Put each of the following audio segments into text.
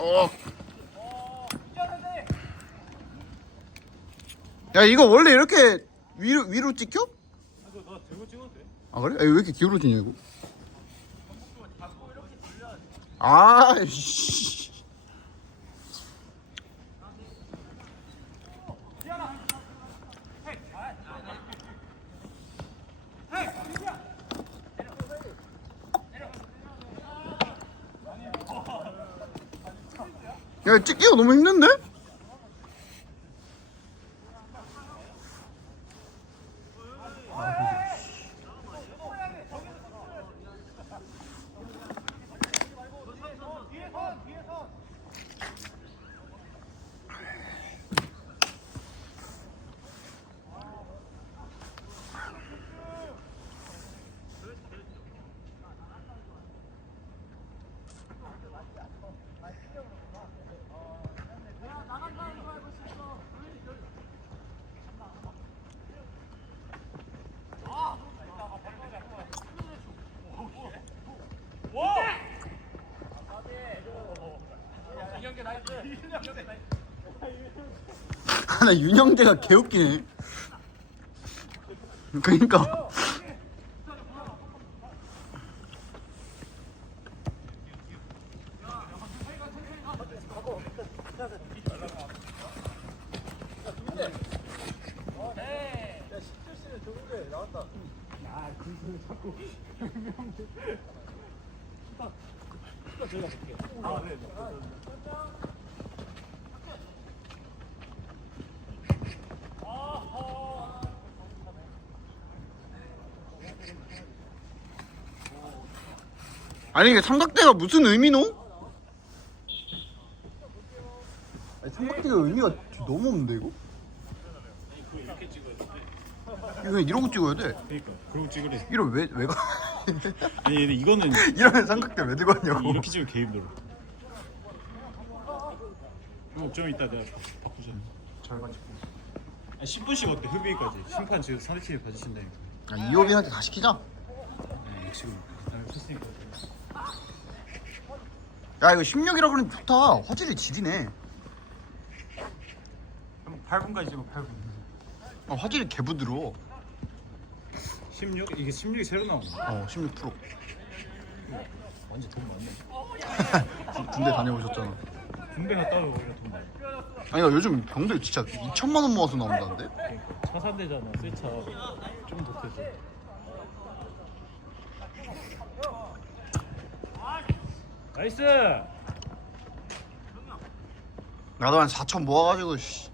어. 야 이거 원래 이렇게 위로 위로 찍혀? 아 그래? 야, 왜 이렇게 기울어지냐 이거? 아, 씨. 야 찍기 가 너무 힘든데? 나 윤영재가 개웃기네. 그니까. 아니 이게 삼각대가 무슨 의미노? 아니, 삼각대가 의미가 너무 없는데 이거? 이거 그냥 이러고 찍어야 돼. 그러니까 그러고 찍으래 이러 왜왜 가? 아니 근데 이거는 이러면 삼각대 왜 들고 왔냐고. 이렇게 찍으면 개 힘들어 어, 좀 이따 내가 바- 바꾸자 잘 가지고. 아 10분씩 어때 흡입까지 심판 지금 상대팀이 봐주신다니까 아, 이호빈한테 다 시키자. 네 지금 나 했으니까 야 이거 16이라 그러니 좋다. 화질이 지리네. 8분까지 찍어 8분 아, 화질이 개부드러워. 16? 이게 16이 새로 나오네 어16 프로. 완전 돈 많네 군대 다녀오셨잖아. 군대 갔다 오면 오히려 돈 많아 아니 나 요즘 병들 진짜 2천만 원 모아서 나온다는데? 그러니까 차 산대잖아 세차 좀 더 되지 나이스 나도 한 4천 모아가지고 씨,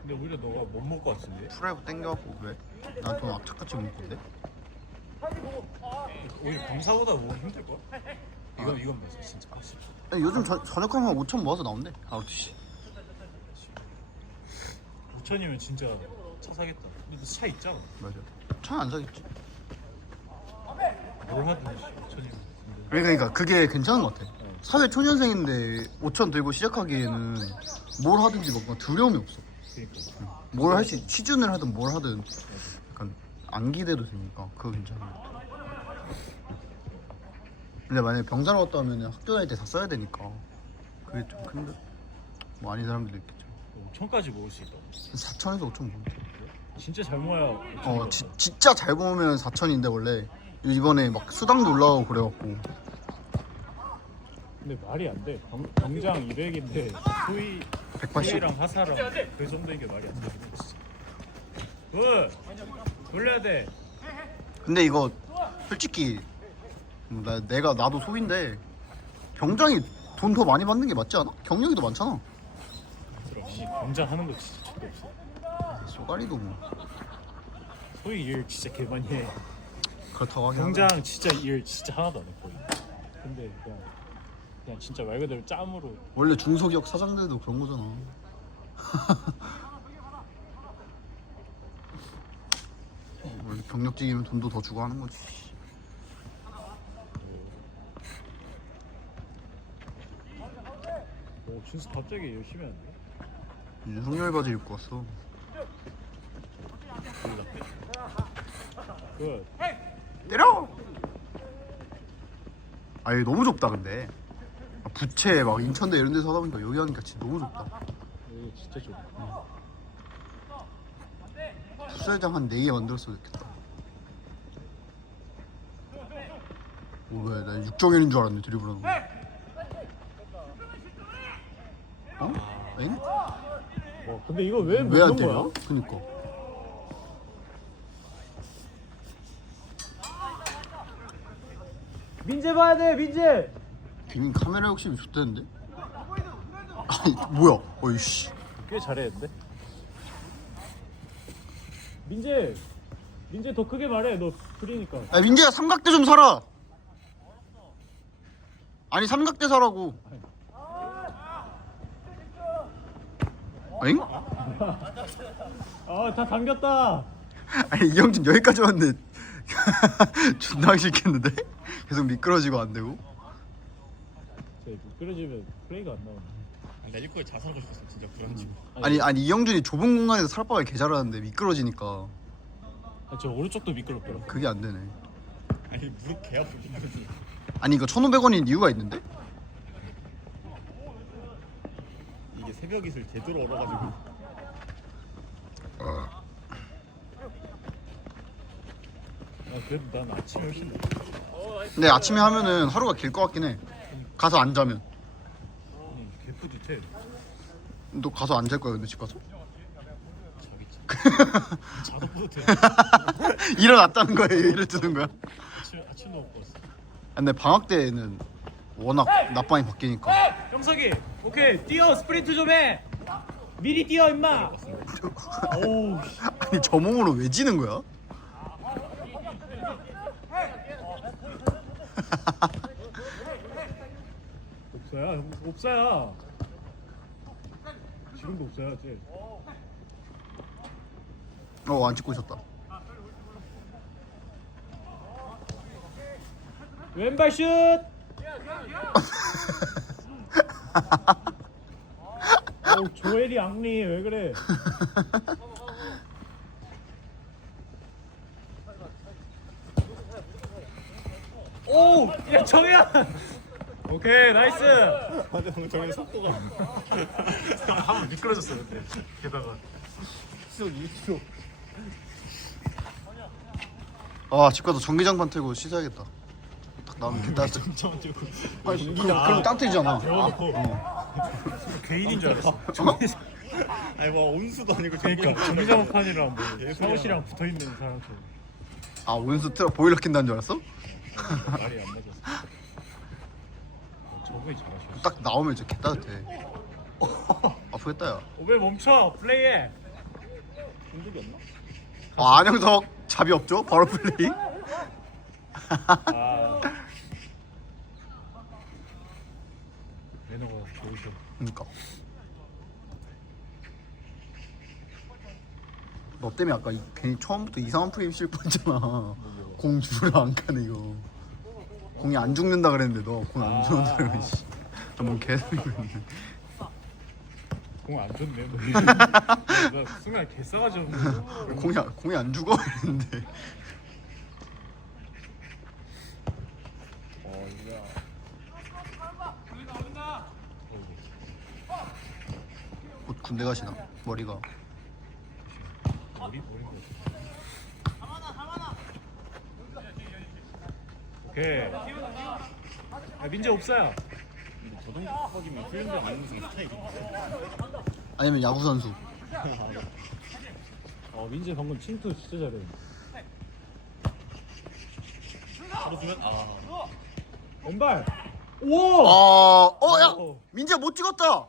근데 오히려 너가 못 먹을 것 같은데 프라이브 땡겨갖고 그래. 난 돈 악착같이 먹을 건데. 오히려 검사보다 뭐 힘들 거야? 이건 이건 맞아 진짜 빡시 아니, 요즘 저, 저녁하면 5천 모아서 나온대. 아우치. 5천이면 진짜 차 사겠다 근데 차 있잖아 맞아. 차는 안 사겠지. 얼마든지 5천이면 그러니까, 그러니까 그게 괜찮은 것 같아. 사회 초년생인데 5천 들고 시작하기에는 뭘 하든지 막 두려움이 없어. 그러니까 뭘 할 수, 취준을 하든 뭘 하든 약간 안 기대도 되니까 그거 괜찮아. 근데 만약에 병사로 갔다 오면 학교 다닐 때 다 써야 되니까 그게 좀 큰데 뭐 아닌 사람들도 있겠죠. 5천까지 모을 수 있다 4천에서 5천 모으지. 진짜 잘 모아야 어, 지, 진짜 잘 모으면 4천인데 원래 이번에 막 수당도 올라가고 그래갖고. 근데 말이 안돼. 병장 200인데 소위 180. 소위랑 하사랑 그 정도인 게 말이 안돼. 진짜 굿! 돌려야 돼. 근데 이거 솔직히 뭐 나, 내가 나도 소인데 병장이 돈 더 많이 받는 게 맞지 않아? 경력이 더 많잖아. 들어 씨 병장 하는 거 진짜 절대 없어. 쏘가리도 뭐. 소위 일 진짜 개 많이 해 그렇다고 하긴 하네. 병장 진짜 일 진짜 하나도 안 해 거의 근데 그냥 그냥 진짜 말 그대로 짬으로 원래 중소기업 사장들도 그런 거잖아. 원래 경력직이면 돈도 더 주고 하는 거지. 오 준수 갑자기 열심히 하는데 윤석열 바지 입고 왔어. 굿 때려! 아, 얘 너무 좁다 근데. 아, 부채 막 인천대 이런 데서 하다 보니까 여기 하니까 진짜 너무 좋다 이거 진짜 좋아. 풋살장 한 4개 만들었어도 좋겠다 오 왜? 나 육정현인 줄 알았네 드리블하는 거 어? 엔? 어, 근데 이거 왜왜안 묻는 때려? 거야? 그니까 민재 봐야 돼, 민재. 괜히 카메라 욕심이 좋다는데? 아니 뭐야 어이씨 꽤 잘했는데. 민재, 민재 더 크게 말해. 너 프리니까. 야 민재야 삼각대 좀 사라 아니 삼각대 사라고 엥? 아, 다 당겼다. 아니 이형준 여기까지 왔는데 존나 싫겠는데? 계속 미끄러지고 안 되고 저 미끄러지면 플레이가 안 나오네. 아, 나 일코에 자살하고 싶었어 진짜 불안치고 아니 아니 이형준이 좁은 공간에서 살바를 개 잘하는데 미끄러지니까 아, 저 오른쪽도 미끄럽더라. 그게 안 되네 아니 무릎 개 아프긴 하지 아니 이거 1500원인 이유가 있는데? 이게 새벽 이슬 제대로 얼어가지고 아, 그래도 난 아침에 훨씬 나. 근데 아침에 하면은 하루가 길 것 같긴 해 가서 안 자면. 너 가서 안 잘 거야 근데 집 가서? 자겠지 자도 뿌듯해 일어났다는 거예요 이를 주는 거야? 아침, 아침도 먹고 왔어 근데 방학 때는 워낙 낮방이 바뀌니까 영석이, 오케이, 뛰어, 스프린트 좀 해. 미리 뛰어, 임마. 오우, 씨. 아니 저 몸으로 왜 지는 거야? 없어야, 없어야. 지금도 없어야, 쟤. 어안 찍고 있었다 왼발 슛. 어우, 조엘이 앙리 왜 그래? 오, 야 정이야. 오케이, 나이스. 아 근데 방금 정현이 속도가 한번 미끄러졌어 근데. 게다가. 쑥 1kg 아집 가서 전기장판 틀고 씻어야겠다. 딱 나오면 아니, 그럼, 그럼 따뜻해지잖아. 아, 데워놓고. 어. 개인인 줄 알았어. 아니 뭐 온수도 아니고 그러니까 전기장판이랑 뭐 예, 샤워실이랑 붙어 있는 사람처럼 아 온수 틀어 보일러 킨다는 줄 알았어? 말이 안 맞았어. 어, 저분이 잘하셔. 딱 나오면 진짜 개 따뜻해 아프겠다 야왜 멈춰? 플레이해. 본 적이 없나? 아, 안영석 잡이 없죠? 바로 플레이 아. 매너가 좋으셔. 그니까 너 때문에 아까 이- 괜히 처음부터 이상한 프레임 실 뻔했잖아 공 주를 안 가네 이거. 공이 안 죽는다 그랬는데 너 공안 죽는다 그러면 씨. 한번 개소리 했네 공안 좋네. 뭐. 나 순간 개싸가지 없는 공이, 안- 공이 안 죽어 이랬는데. 어 이거. 곧 군대 가시나? 머리가. 머리 머리 오케이. 아 민재 없어요. 근데 저 스타일이 아니면 야구 선수 어 민재 방금 침투 진짜 잘해. 바로 주면 아 왼발. 오. 아, 어, 야, 어. 민재 못 찍었다.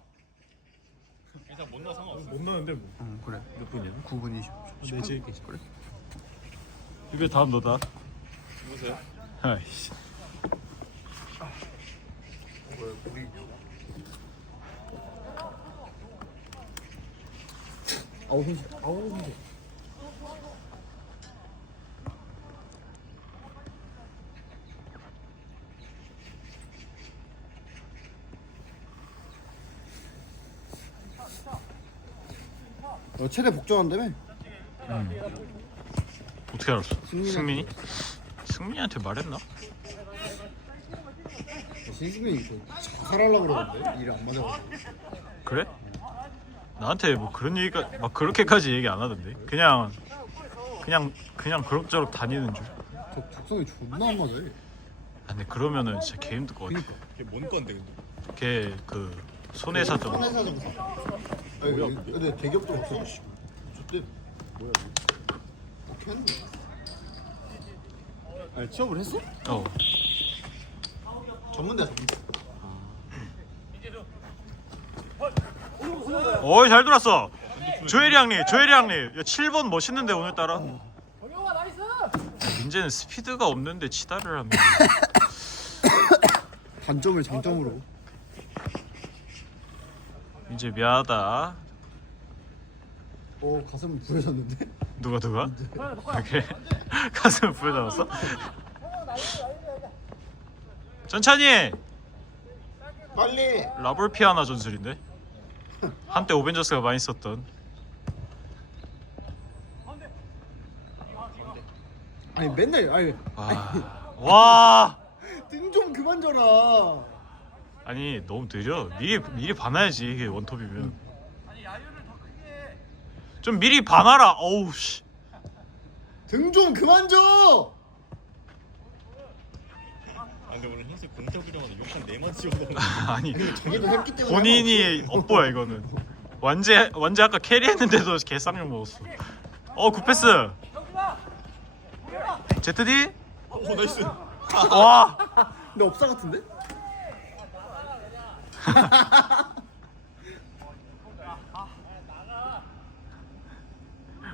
일단 못 나와 상관없어 못 나는데 뭐. 응, 그래. 몇 분이야? 9분이죠. 네지. 그래. 이거 다음 너다. 누구세요? 아이씨. 아우 힘 아우 힘너 최대 복종한다며? 어떻게 알았어? 승민이. 승민이? 승민이한테 말했나? 신승민이 저 자살하려고 그러는데 일이 안 맞아가지고 그래? 나한테 뭐 그런 얘기가 막 그렇게까지 얘기 안 하던데. 그냥 그냥 그냥 그럭저럭 다니는 중. 저 적성이 존나 안 맞아 얘. 아, 근데 그러면은 진짜 개 힘들 것 같아. 이게 뭔 건데 근데? 걔 그 손해사정. 손해사 정사 아니 근데 대기업도 없어 씨. 저때 뭐야 이거 어떻게 하는 거야 아니 취업을 했어? 어. 전문대 전문대 어이 잘 돌았어. 조혜리 형님, 조혜리 형님. 야, 7번 멋있는데 오늘따라. 민재는 스피드가 없는데 치다를 하면 단점을 장점으로 민재 미안하다. 어 가슴 부여졌는데? 누가 누가? 이렇게 가슴을 부여잡았어? 천천히. 빨리! 라볼 피아나 전술인데? 한때 오벤져스가 많이 썼던. 아니 맨날 아니. 와, 와! 등좀 그만 져라. 아니 너무 느려. 미리 미리 반해야지 이게 원톱이면. 좀 미리 반하라. 어우 씨 등 좀 그만 져아 근데 오늘 현실 공격이라면 욕한 네만 치고도 아니 자기도 했기 때문에 본인이 업보야 이거는. 완제 완제 아까 캐리했는데도 개쌍욕 먹었어. 어 굿패스! ZD 어 나이스. 와! 근데 업사 같은데?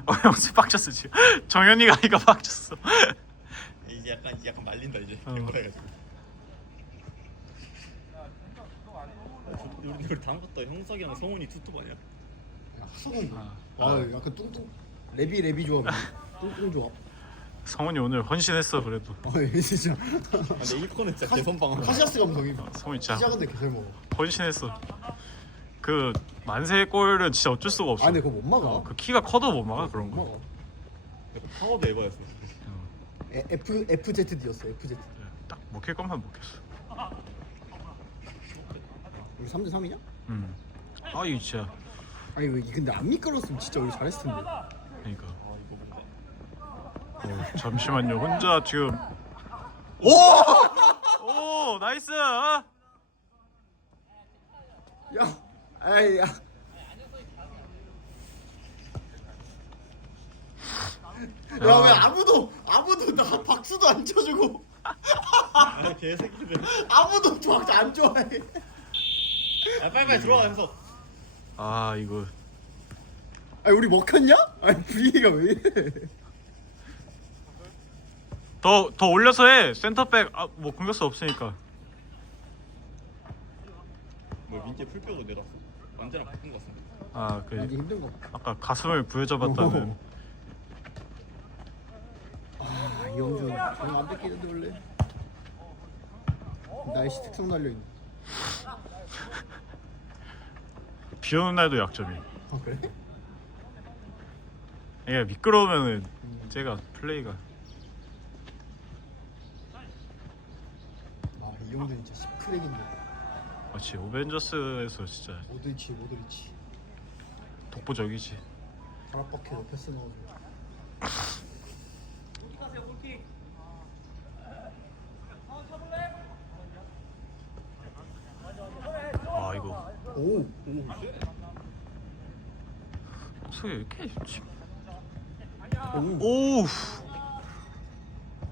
어, 형수 빡쳤어 지금. 정현이가 이거 빡쳤어. 이제 약간 약간 말린다 이제. 어. 해가지고. 우리 우리 다음 것도 형석이랑 성훈이 투톱 아니야? 수긍 아 약간 뚱뚱 레비 레비 조합. 뚱뚱 조합. 성훈이 오늘 헌신했어 그래도. 아얘 진짜. 아 근데 1코는 진짜 개선방어 카시아스 감성이 성훈이 진짜. 시작은 개잘 먹어. 헌신했어 그 만세 골은 진짜 어쩔 수가 없어. 아 근데 그거 못 막아. 그 키가 커도 못 막아 그런 못 거 막아. 파워도 에버였어. 에, F, FZD였어 FZ 딱 먹힐 것만 먹혔어. 우리 3대 3이냐? 음. 아 이거 진짜. 아니 왜 근데 안 미끄러웠으면 진짜 우리 잘했을 텐데. 그러니까. 어, 잠시만요. 혼자 지금. 오! 오 나이스! 야 아이 야. 야왜 아무도 아무도 나 박수도 안 쳐주고. 아 개새끼들. 아무도 저안 좋아해. 아 빨리빨리 들어가 현석 아 이거. 아니 우리 먹혔냐? 아니 분위기가 왜 이래. 더 더 올려서 해. 센터백 아, 뭐 공격수 없으니까. 뭐 민재 풀백으로 내놨어 완전히 바꾼 것 같은데 아그 이게 힘든 거 아까 가슴을 부여잡았다는. 오. 아 이영준. 정안 뺏기는데 원래? 날씨 특성 달려있네. 비 오는 날도 약점이 아 그래? 이게 미끄러우면은 제가 플레이가. 아 이영준 진짜 시크랙인데 마치 오벤져스에서 진짜 모드리치 모드리치 독보적이지. 바람박혀 패스 넣어줘 아 이거. 오왜 이렇게 오. 오우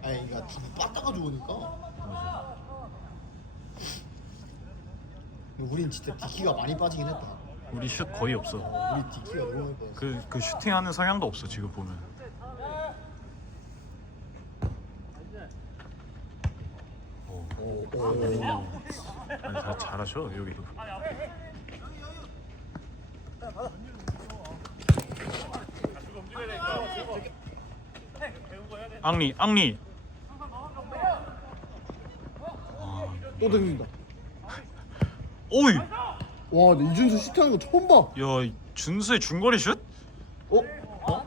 아니 이거 다 빠따가지고 오니까 우린 진짜 디키가 많이 빠지긴 했다. 우리 슛 거의 없어. 어, 우리 디키가 너무 많이 빠졌어. 그, 그 슈팅하는 성향도 없어 지금 보면. 오. 오, 오. 아니 다 잘하셔 여기도. 앙리 앙리. 또 들린다 오이 와, 나 이준수 슈팅하는 거 처음 봐. 야 준수의 중거리 슛? 어? 어?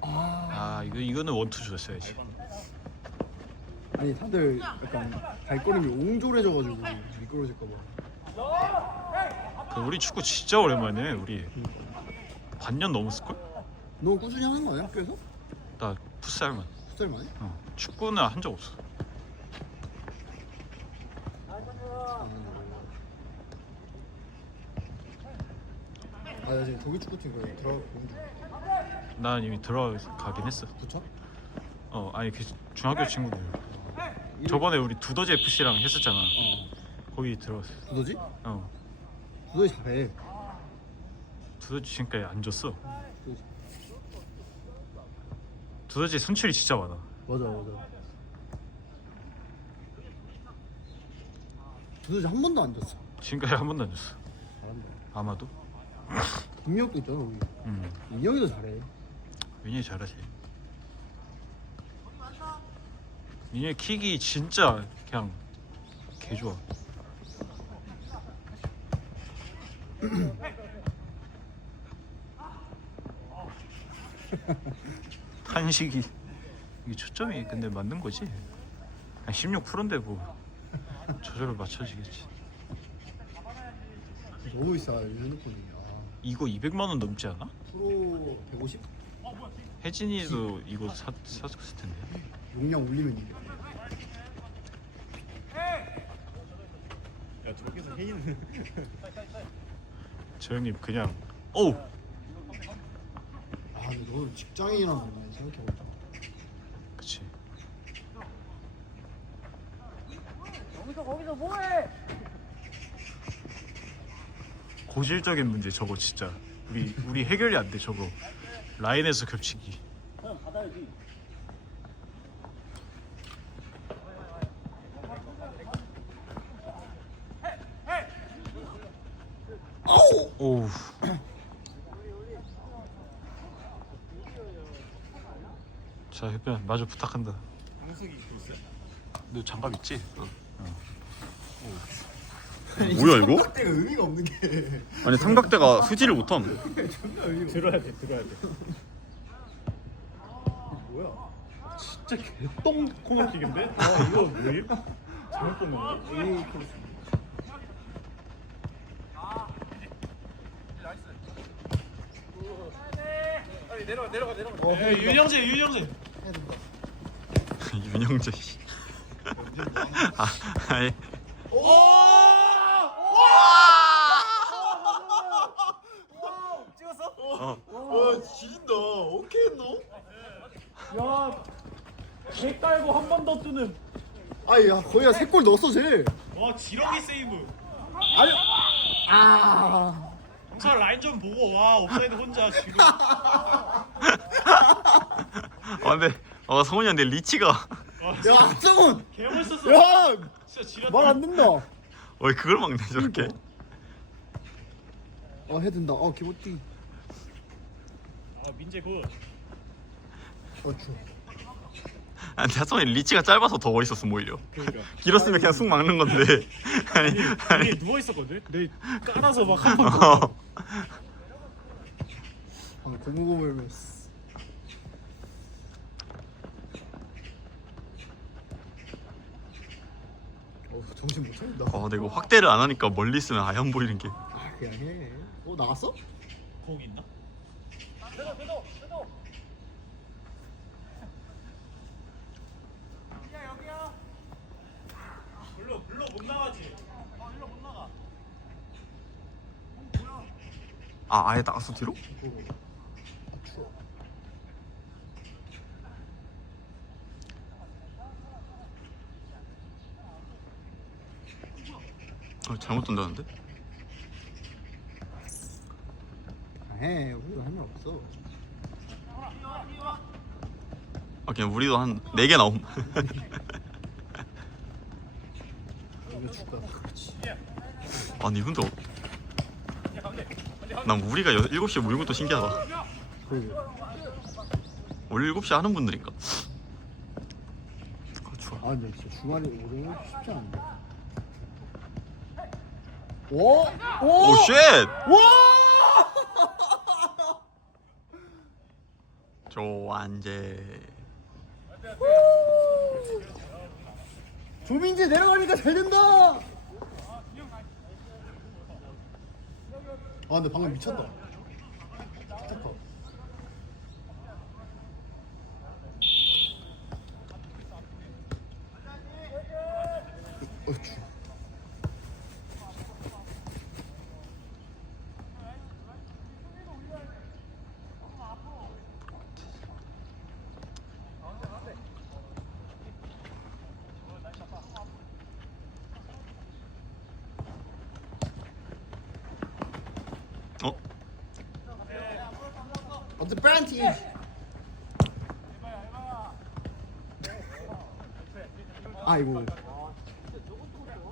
아 이거 이거는 원투 줬어야지 아니 다들 약간 발걸음이 옹졸해져가지고 미끄러질까 봐 그 우리 축구 진짜 오랜만에 우리 반년 넘었을 걸? 너 꾸준히 하는 거 아니야 학교에서? 나 풋살만 풋살만 해? 어. 축구는 한 적 없어 아나 지금 독일 축구팀 거에 들어가고 중난 이미 들어가긴 했어. 부천? 어 아니 그 중학교 친구들. 저번에 우리 두더지 FC랑 했었잖아. 어. 거기 들어갔어. 두더지? 어. 두더지 잘해. 두더지 지금까지 안 졌어. 두더지. 두더지 선출이 진짜 많아. 맞아 맞아. 두더지 한 번도 안 졌어. 지금까지 한 번도 안 졌어. 잘한다. 아마도 김미혁도 있잖아 우리 음. 인형이도 잘해. 민현이 잘하지. 민현이 킥이 진짜 그냥 개 좋아. 탄식이. 이게 초점이 근데 맞는 거지? 16%인데 뭐. 저절로 맞춰지겠지. 너무 요즘 핸드폰이 아, 이거 200만 원 넘지 않아? 프로 150? 혜진이도 이거 사, 샀을 텐데 용량 올리면 이겨 야 저기서 혜인은 저 형님 그냥 어우 아 근데 너는 직장인이란 생각해보자 그치 거기서 거기서 뭐해? 고질적인 문제 저거 진짜. 우리 우리 해결이 안 돼 저거. 라인에서 겹치기. 오우. 자 혜변 마저 부탁한다. 글쎄 너 장갑 있지? 뭐야 이거? 빡대가 의미가 없는 게 아니 삼각대가 수지를 못함 들어야 돼 들어야 돼 뭐야 진짜 개똥 코너킥인데? 아 이거 뭐임? 잘못 본 건가? 야, 윤영재 윤영재 윤영재 씨. 아, 아니 와! 지린다. 어떻게 했노? 개 깔고 한 번 더 뜨는. 아니 야 거의 한세골 넣었어 쟤 와 지렁이 세이브. 아니 아. 영사 라인 좀 보고 와 옵사이드 혼자 지금. 아 근데 어 성훈이 형내 리치가. 야, 박정훈! 개 멋있었어. 야! 진짜 지렸다. 말안 된다. 왜 그걸 막네 저렇게 어, 해 된다. 어, 기모띠. 아 민재 굿 어, 주. 아니 성훈이 리치가 짧아서 더 멋있었어 오히려 그러니까 길었으면 그냥 쑥 막는 건데 아니 아니 이게 누워 있었거든? 근데 깔아서 막 한 번 어. 아, 고무고무를. 정신 못 차린다. 어 근데 이거 확대를 안 하니까 멀리 있으면 아예 안 보이는 게 아, 그냥 해. 어, 나왔어? 거기 있나? 불러 불러 못 나가지 아 아예 나갔어 뒤로? 어, 잘못 던졌는데? 아, 해. 우리가 할말 없어. 아 그냥 우리도 한 4개 나옴 이거 줄까? 그렇지. 아니 근데 어... 난 우리가 7시에 모인 것도 신기하다 그러게. 원래 7시에 하는 분들인가? 아 좋아 아, 근데 진짜 주말에 오래 쉽지 않은데. 오! 오! 오 쉣! 와! 조안재 조민재 내려가니까 잘 된다. 아 근데 방금 미쳤다. 스타커. 아이고.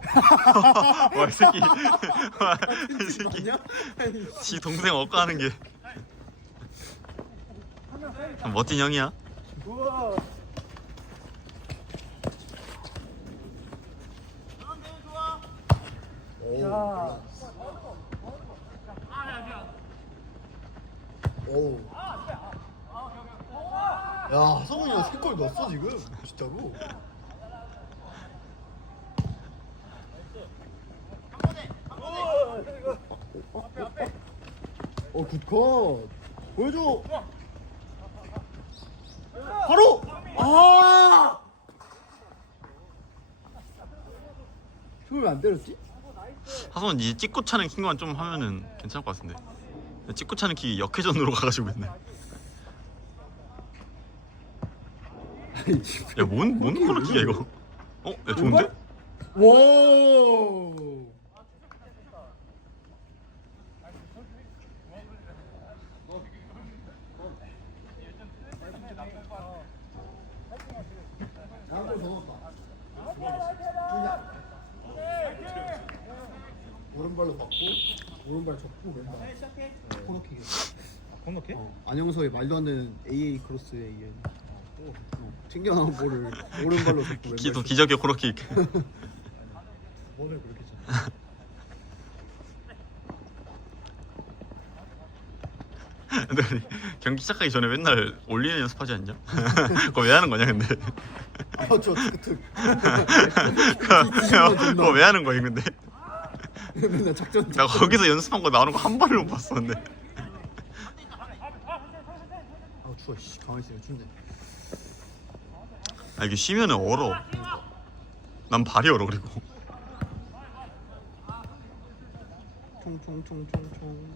와 이 새끼 와 이 새끼 맞냐? 아니, 지 동생 억까하는 게 멋진 형이야 오. 오. 야, 성훈이가 세골 넣었어 지금. 진짜로. 어, 굿컷. 보여줘. 바로. 아! 저걸 왜안 때렸지? 하소는 이 찍고 차는 킹만 좀 하면은 괜찮을 것 같은데 찍고 차는 킥이 역회전으로 가가지고 있네 아니, 지금. 야뭔 뭔 코너킥이야 이거 어? 야 좋은데? 와. 오른발로 받고 오른발 접고 왼발 코너킥이야. 건너게? 어, 안영서의 말도 안 되는 AA 크로스에 의해 어, 챙겨나온 볼을 오른발로 접고 왼발 기도 슛. 기적의 코너킥 그렇게 우리 경기 시작하기 전에 맨날 올리는 연습하지 않냐? 그거 왜 하는 거냐 근데 아저 특특 그거 왜 하는 거야 근데 맨날 작전 나 거기서 연습한 거 나오는 거 한 번을 못 봤어 근데. 아 추워 씨. 가만히 있으면 춘대 아 이게 쉬면은 얼어. 난 발이 얼어 그리고. 총총총총총.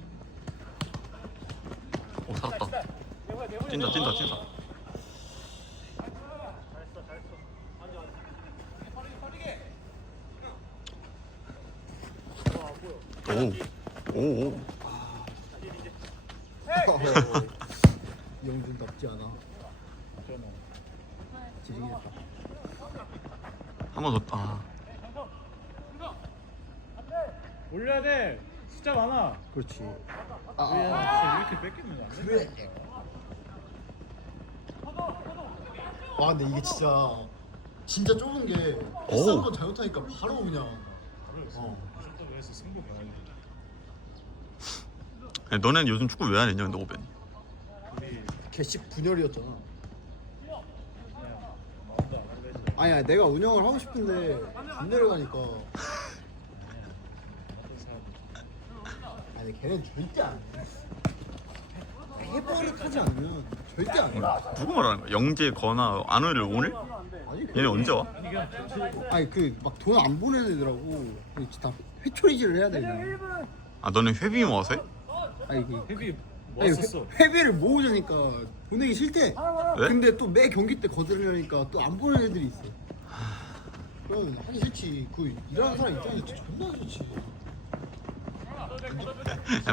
오 살았다. 뛴다 뛴다 뛴다 오오오 영준 답지 않아 지리겠다 한번 더 아. 올려야 돼. 숫자 많아. 그렇지 아, 진짜 이렇게 뺏기는 거야? 그래 와 근데 이게 진짜 진짜 좁은 게 패스 오. 한번 잘못하니까 바로 그냥 어. 또 왜서 승부가 아니, 너넨 요즘 축구 왜 안 했냐 근데 오벤 우리 개씩 분열이었잖아. 아니야 내가 운영을 하고 싶은데 안 내려가니까 아니 걔는 절대 안 해. 해버릇하지 않으면 절대 안 해. 누구 말하는 거야? 영재 거나 안우를 오늘? 아니 얘네 언제 와? 아니 그 막 돈 안 보내는 애들하고 그다 회초리질을 해야 돼 그냥. 아 너네 회비 모아서 해? 아니 그 헤비 아니, 모았었어. 회, 회비를 모으자니까 보내기 싫대. 왜? 근데 또 매 경기 때 거절하니까 또 안 보내는 애들이 있어. 그럼 하기 싫지. 그 일하는 사람 입장에서 진짜 존나 싫지.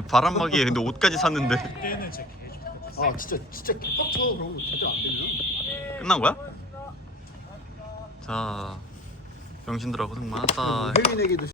바람막이에 근데 옷까지 샀는데 그때는 진짜 개 좋다. 아 진짜 진짜 개빡쳐 그런 거 제대로 안 되면. 끝난 거야? 자 병신들아 고생 많았다 혜민에게도